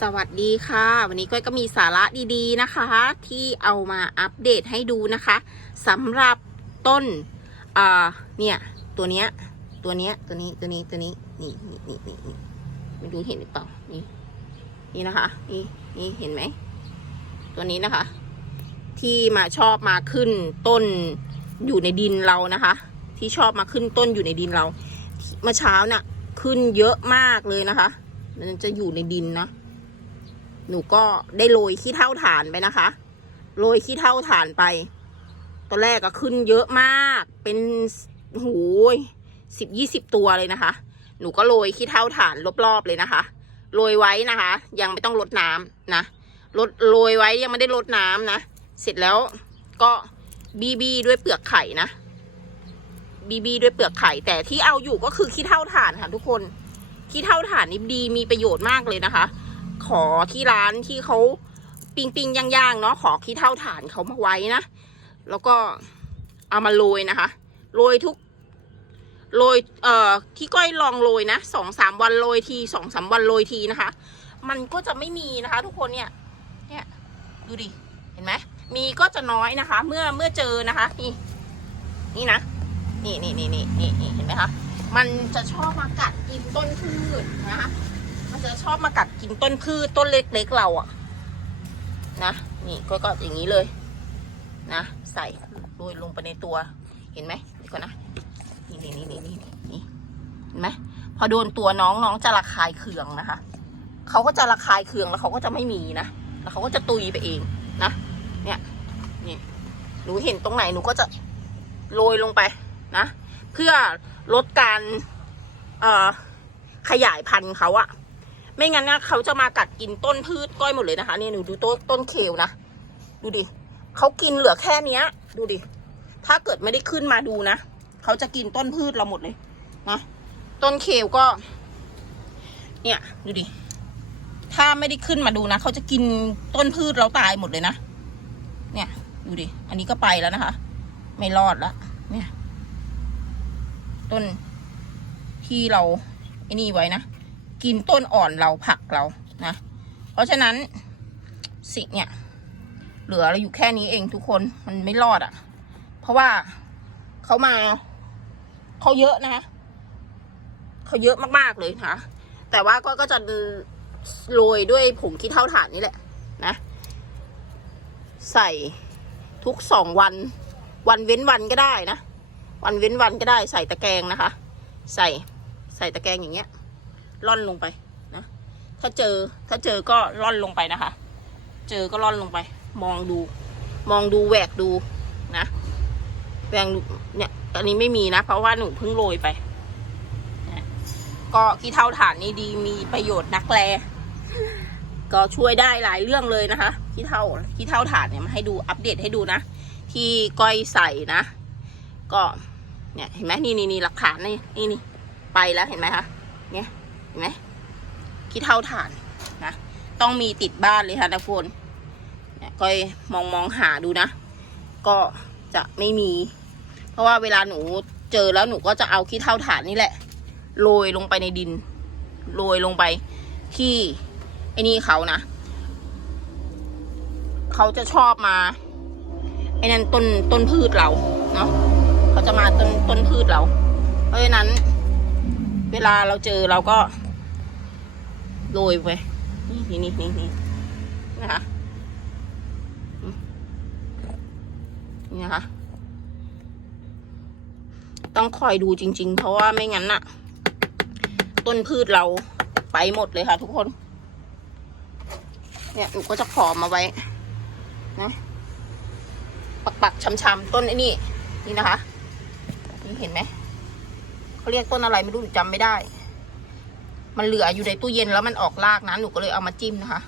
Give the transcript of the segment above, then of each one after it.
สวัสดีค่ะ วันนี้ก้อยก็มีสาระดีๆนะคะ ที่เอามาอัปเดตให้ดูนะคะสำหรับต้นอ่าเนี่ย ตัวเนี้ย ตัวเนี้ย ตัวนี้ตัวนี้ตัวนี้นี่นี่นี่นี่นี่ไม่รู้เห็นหรือเปล่านี่นี่นะคะ นี่นี่เห็นไหมตัวนี้นะคะ ที่มาชอบมาขึ้นต้นอยู่ในดินเรานะคะ ที่ชอบมาขึ้นต้นอยู่ในดินเราเมื่อเช้าน่ะ ขึ้นเยอะมากเลยนะคะมันจะอยู่ในดินนะ หนูก็ได้โรยขี้เท่าฐานไปนะคะ โรยขี้เท่าฐานไป ตอนแรกก็ขึ้นเยอะมาก เป็นหูสิบยี่สิบตัวเลยนะคะ หนูก็โรยขี้เท่าฐานรอบๆเลยนะคะ โรยไว้นะคะ ยังไม่ต้องลดน้ำนะลดโรยไว้ยังไม่ได้ลดน้ำนะ เสร็จแล้วก็บีบีด้วยเปลือกไข่นะบีบีด้วยเปลือกไข่ แต่ที่เอาอยู่ก็คือขี้เท่าฐานค่ะทุกคน ขี้เท่าฐานนี่ดีมีประโยชน์มากเลยนะคะ ขอที่ร้านที่เขาปิงปิงย่างย่างๆเนาะขอขี้เท่าฐานเขามาไว้นะ แล้วก็เอามาโรยนะคะโรยทุกโรยเอ่อที่ก้อยลองโรยนะสองสามวันโรยทีสองสามวันโรยทีนะคะ มันก็จะไม่มีนะคะ ทุกคนเนี่ยเนี่ยดูดิเห็นไหมมีก็จะน้อยนะคะ เมื่อเมื่อเจอนะคะ นี่ นี่นะนี่นี่นี่นี่นี่นี่เห็นไหมคะมันจะชอบมากัดกินต้นพืชนะคะ มันจะชอบมากัดกินต้นพืชต้นเล็กๆเราอะนะนี่ก็ก็อย่างนี้เลย นะ ใส่โรยลงไปในตัว เห็นไหมเดี๋ยวก่อนนะนี่นี่นี่นี่นี่นี่เห็นไหมพอโดนตัวน้องน้องจะระคายเคืองนะคะเขาก็จะระคายเคืองแล้วเขาก็จะไม่มีนะแล้วเขาก็จะตุยไปเองนะเนี่ยนี่หนูเห็นตรงไหนหนูก็จะโรยลงไปนะ เพื่อลดการเอ่อขยายพันธุ์เขาอะ ไม่งั้นนะเขาจะมากัดกินต้นพืชก้อยหมดเลยนะคะนี่หนูดูต้นต้นเคลนะดูดิเขากินเหลือแค่เนี้ย ดูดิ ถ้าเกิดไม่ได้ขึ้นมาดูนะเขาจะกินต้นพืชเราหมดเลยนะต้นเคลก็ เนี่ยดูดิ ถ้าไม่ได้ขึ้นมาดูนะเขาจะกินต้นพืชเราตายหมดเลยนะเนี่ยดูดิ อันนี้ก็ไปแล้วนะคะ ไม่รอดละเนี่ย ต้นที่เราไอ้นี่ไว้นะ กินต้นอ่อนเราผักเรานะ เพราะฉะนั้นสิ่งเนี่ย เหลือเราอยู่แค่นี้เองทุกคนมันไม่รอดอะ่ะ เพราะว่าเขามาเขาเยอะนะเขาเยอะมากๆเลยนะแต่ว่าก็ก็จะโรยด้วยผงขี้เท่าถ่านนี่แหละนะ ใส่ทุกสองวัน วันเว้นวันก็ได้นะ วันเว้นวันก็ได้ใส่ตะแกรงนะคะ ใส่ใส่ตะแกรงอย่างเงี้ย ล่อนลงไปนะถ้าเจอถ้าเจอก็ล่อนลงไปนะคะ เจอก็ล่อนลงไป มองดู มองดูแหวกดูนะแหวกเนี่ยอันนี้ไม่มีนะ เพราะว่าหนูเพิ่งโรยไปก็ขี้เท่าฐานนี่ดีมีประโยชน์นักแลก็ช่วยได้หลายเรื่องเลยนะคะขี้เท่าขี้เท่าฐานเนี่ยมาให้ดูอัปเดตให้ดูนะ ที่ก้อยใส่นะ ก็เนี่ยเห็นไหมนี่นี่นี่หลักฐานนี่นี่นี่ไปแล้วเห็นไหมคะเนี่ย ไหมขี้เท่าฐานนะต้องมีติดบ้านเลยค่ะทุกคนเนี่ยก้อยมองมองหาดูนะ ก็จะไม่มี เพราะว่าเวลาหนูเจอแล้วหนูก็จะเอาขี้เท่าฐานนี่แหละโรยลงไปในดินโรยลงไปที่ไอ้นี่เขานะเขาจะชอบมาไอ้นั่นต้นต้นพืชเราเนาะเขาจะมาต้นต้นพืชเรา เพราะฉะนั้น เวลาเราเจอเราก็ โรยไปนี่นี่นี่นี่นะคะนี่นะคะ ต้องคอยดูจริง ๆ เพราะว่าไม่งั้นน่ะ ต้นพืชเราไปหมดเลยค่ะ ทุกคน เนี่ยหนูก็จะขอมาไว้ นะปักปักๆช้ำๆต้นไอ้นี่ นี่นะคะ นี่เห็นไหมเขาเรียกต้นอะไรไม่รู้หนูจำไม่ได้ มันเหลืออยู่ในตู้เย็นแล้วมันออกรากนะหนูก็เลยเอามาจิ้มนะคะ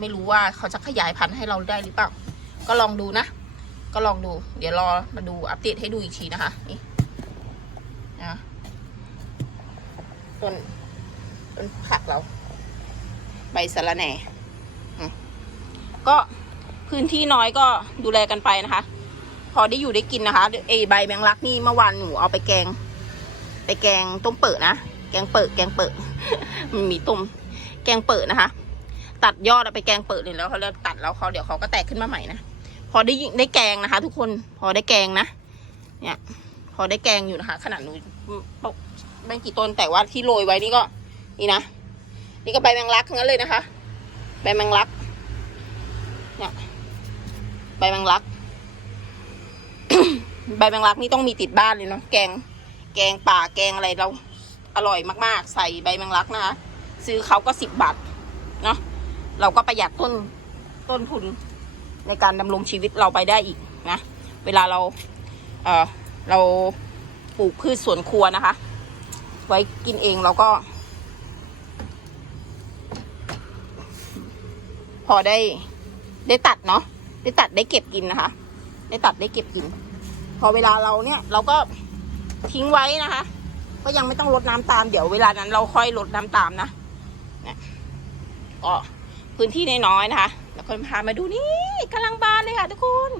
ไม่รู้ว่าเขาจะขยายพันธุ์ให้เราได้หรือเปล่า ก็ลองดูนะ ก็ลองดู เดี๋ยวรอมาดูอัปเดตให้ดูอีกทีนะคะนี่นะต้นต้นผักเรา ใบสะระแหน่อืมก็พื้นที่น้อยก็ดูแลกันไปนะคะ พอได้อยู่ได้กินนะคะเอใบแมงลักนี่เมื่อวานหนูเอาไปแกง ไปแกงต้มเปิดนะ แกงเปิดแกงเปิด มันมีต้มแกงเปิดนะคะ ตัดยอดเอาไปแกงเปิดเลยแล้วเขาเรียกตัดแล้วเขาเดี๋ยวเขาก็แตกขึ้นมาใหม่นะพอได้ได้แกงนะคะ ทุกคนพอได้แกงนะเนี่ย พอได้แกงอยู่นะคะ ขนาดหนูปกไม่กี่ต้นแต่ว่าที่โรยไว้นี่ก็ นี่นะนี่ก็ใบแมงลักทั้งนั้นเลยนะคะใบแมงลักเนี่ยใบแมงลักใบแมงลักนี่ต้องมีติดบ้านเลยเนาะแกง แกงป่าแกงอะไรเรา อร่อยมากๆ ใส่ใบแมงลักนะคะซื้อเขาก็สิบบาทเนาะเราก็ประหยัดต้นต้นทุนในการดำรงชีวิตเราไปได้อีกนะเวลาเราเออเราปลูกพืชสวนครัวนะคะ ไว้กินเองเราก็ พอได้ได้ตัดเนาะได้ตัดได้เก็บกินนะคะ ได้ตัดได้เก็บกิน พอเวลาเราเนี่ย เราก็ทิ้งไว้นะคะ ก็ยังไม่ต้องรดน้ำตาม เดี๋ยวเวลานั้นเราค่อยรดน้ำตามนะเนี่ยก็พื้นที่น้อยๆนะคะ แล้วคนพามาดูนี่กำลังบานเลยค่ะทุกคน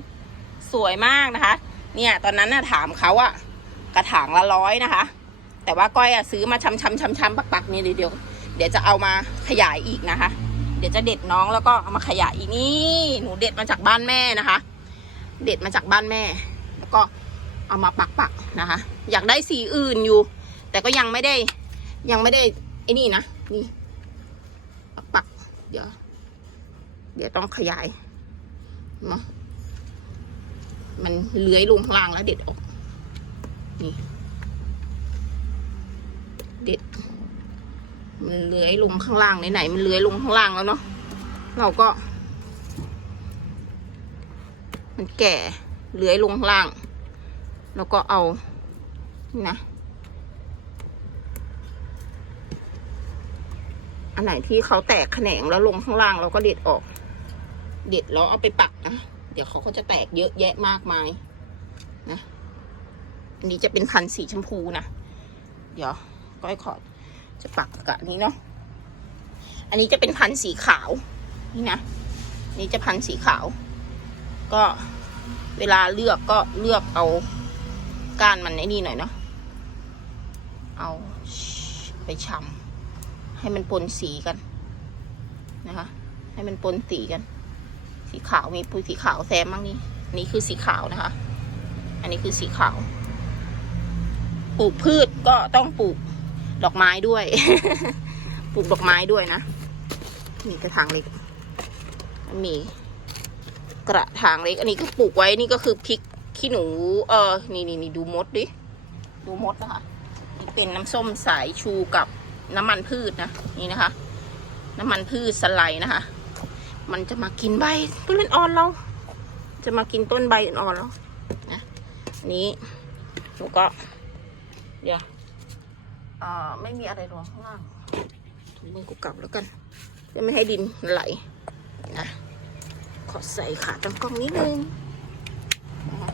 สวยมากนะคะ เนี่ย ตอนนั้นน่ะถามเขาอะกระถางละร้อยนะคะ แต่ว่าก้อยอะซื้อมาชำชำชำชำปักปักๆนี่เดี๋ยวเดี๋ยวจะเอามาขยายอีกนะคะ เดี๋ยวจะเด็ดน้องแล้วก็เอามาขยายอีกนี่หนูเด็ดมาจากบ้านแม่นะคะ เด็ดมาจากบ้านแม่ แล้วก็เอามาปักปักๆนะคะ อยากได้สีอื่นอยู่ แต่ก็ยังไม่ได้ ยังไม่ได้ไอ้นี่นะนี่ปักเดี๋ยว เดี๋ยวต้องขยายเนาะมันเลื้อยลงข้างล่างแล้วเด็ดออก นี่ เด็ด มันเลื้อยลงข้างล่างไหนๆมันเลื้อยลงข้างล่างแล้วเนาะ เราก็ มันแก่เลื้อยลงข้างล่าง แล้วก็เอา นี่นะ อันไหนที่เขาแตกแขนงแล้วลงข้างล่างเราก็เด็ดออก เด็ดแล้วเอาไปปักนะ เดี๋ยวเขาก็จะแตกเยอะแยะมากมายนะอันนี้จะเป็นพันธุ์สีชมพูนะ เดี๋ยวก้อยขอจะปักกะอันนี้เนาะ อันนี้จะเป็นพันธุ์สีขาวนี่นะ นี่จะพันธุ์สีขาว ก็เวลาเลือกก็เลือกเอาก้านมันไอ้นี่หน่อยเนาะ เอาไปชำ ให้มันปนสีกันนะคะ ให้มันปนสีกัน สีขาวมีปุยสีขาวแซมบ้างนี่นนี้คือสีขาวนะคะ อันนี้คือสีขาว ปลูกพืชก็ต้องปลูกดอกไม้ด้วย ปลูกดอกไม้ด้วยนะ มีกระถางเล็ก มีกระถางเล็ก อันนี้ก็ปลูกไว้ นี่ก็คือพริกขี้หนู เออ นี่นี่นี่ดูมดดิ ดูมดนะคะนี่เป็นน้ำส้มสายชูกับ น้ำมันพืชนะนี่นะคะ น้ำมันพืชสไลด์นะคะ มันจะมากินใบต้นอ่อนเรา จะมากินต้นใบอ่อนเรานะนี้หนูก็ เดี๋ยวเอ่อไม่มีอะไรรองข้างล่างถุงมือกูกลับแล้วกัน จะไม่ให้ดินไหลนะขอใส่ขาตั้งกล้องนิดนึงนะคะ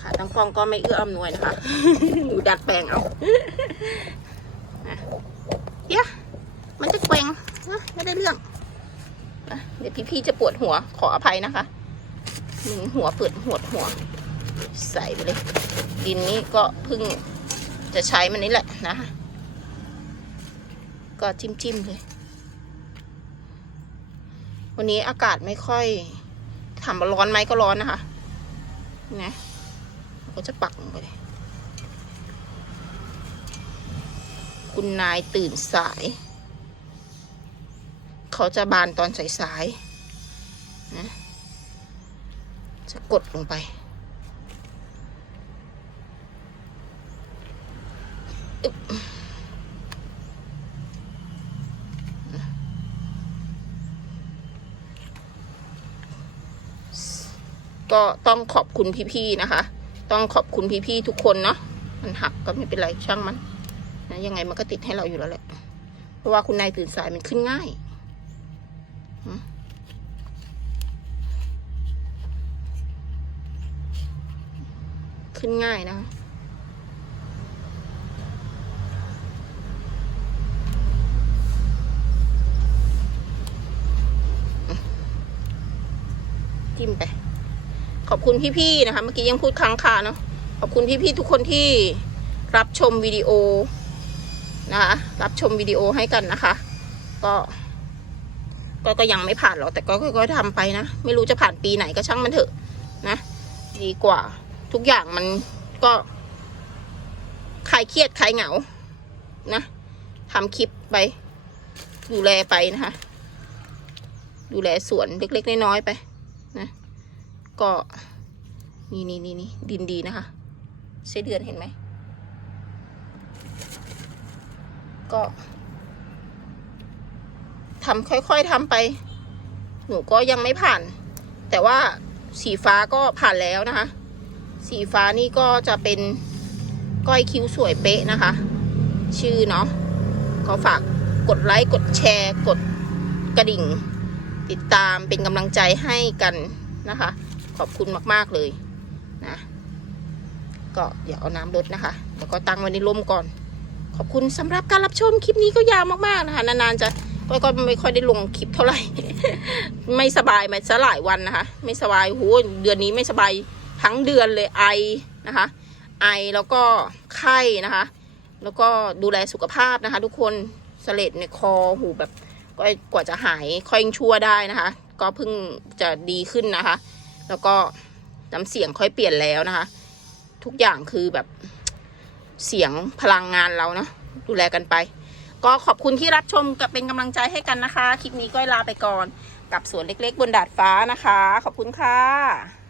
ขาตั้ง กล้องก็ไม่เอื้ออำนวยนะคะ หนูดัดแปลงเอาเดี๋ยวมันจะแกว่งไม่ได้เรื่องเดี๋ยวพี่ๆจะปวดหัวขออภัยนะคะหนึ่งหัวเปิดหัวหัว ใส่ไปเลย ดินนี้ก็เพิ่งจะใช้มันนี่แหละนะคะก็จิ้มจิ้มๆเลย วันนี้อากาศไม่ค่อยถามว่าร้อนไหมก็ร้อนนะคะนะ ก็จะปักลงไปเลยคุณนายตื่นสาย เขาจะบานตอนสายๆนะจะกดลงไป ก็ต้องขอบคุณพี่ ๆ นะคะ ต้องขอบคุณพี่ๆทุกคนเนาะมันหักก็ไม่เป็นไรช่างมันนะยังไงมันก็ติดให้เราอยู่แล้วแหละ เพราะว่าคุณนายตื่นสายมันขึ้นง่ายขึ้นง่ายนะจิ้มไป ขอบคุณพี่ๆนะคะ เมื่อกี้ยังพูดค้างคาเนาะขอบคุณพี่ๆทุกคนที่รับชมวิดีโอนะคะรับชมวิดีโอให้กันนะคะ ก็ก็ก็ยังไม่ผ่านหรอกแต่ก็ก็ทำไปนะ ไม่รู้จะผ่านปีไหนก็ช่างมันเถอะนะ ดีกว่า ทุกอย่างมันก็คลายเครียดคลายเหงานะทำคลิปไป ดูแลไปนะคะ ดูแลสวนเล็กๆน้อยๆไป ก็นี่นี่นี่นี่ดินดีนะคะใช้เดือนเห็นไหม ก็ทำค่อยๆทำไป หนูก็ยังไม่ผ่าน แต่ว่าสีฟ้าก็ผ่านแล้วนะคะ สีฟ้านี่ก็จะเป็นก้อยคิ้วสวยเป๊ะนะคะ ชื่อเนาะก็ฝากกดไลค์กดแชร์ กดกระดิ่ง ติดตามเป็นกำลังใจให้กันนะคะ ขอบคุณมากๆเลยนะก็เดี๋ยวเอาน้ำลดนะคะแล้วก็ตั้งไว้ในร่มก่อน ขอบคุณสำหรับการรับชมคลิปนี้ก็ยาวมากๆนะคะนานๆจะก็ก็ไม่ค่อยได้ลงคลิปเท่าไหร่ ไม่สบายมาซะหลายวันนะคะ ไม่สบายโหเดือนนี้ไม่สบายทั้งเดือนเลยไอนะคะ ไอแล้วก็ไข้นะคะ แล้วก็ดูแลสุขภาพนะคะ ทุกคนเลดในคอหูแบบก็กว่าจะหายค่อยชั่วได้นะคะ ก็เพิ่งจะดีขึ้นนะคะ แล้วก็น้ำเสียงค่อยเปลี่ยนแล้วนะคะ ทุกอย่างคือแบบเสียงพลังงานเราเนาะดูแลกันไป ก็ขอบคุณที่รับชมกับเป็นกำลังใจให้กันนะคะ คลิปนี้ก็ลาไปก่อน กับสวนเล็กๆ บนดาดฟ้านะคะ ขอบคุณค่ะ